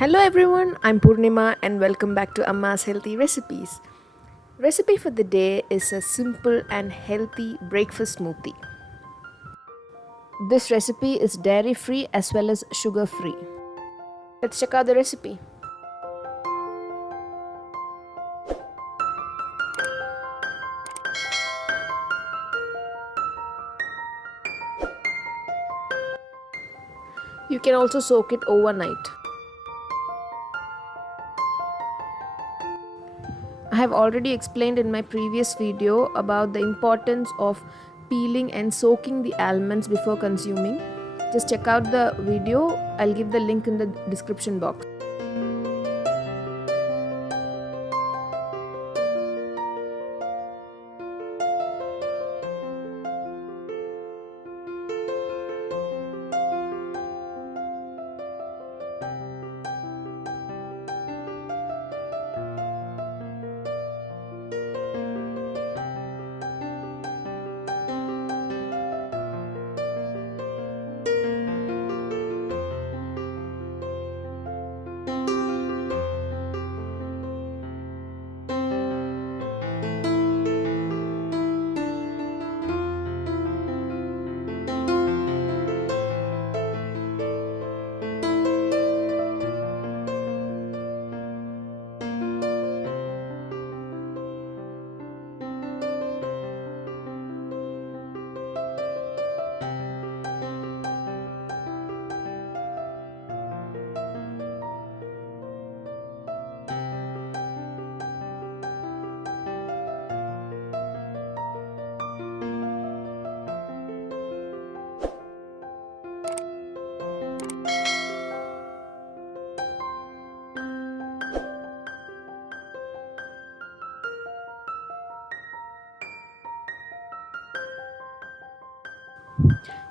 Hello everyone, I'm Poornima and welcome back to Amma's Healthy Recipes. Recipe for the day is a simple and healthy breakfast smoothie. This recipe is dairy free as well as sugar free. Let's check out the recipe. You can also soak it overnight. I have already explained in my previous video about the importance of peeling and soaking the almonds before consuming. Just check out the video, I'll give the link in the description box.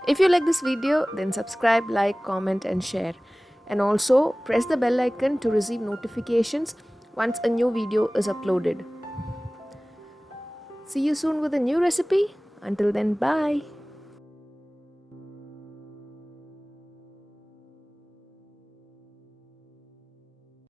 If you like this video, then subscribe, like, comment and share. And also press the bell icon to receive notifications once a new video is uploaded. See you soon with a new recipe. Until then, bye.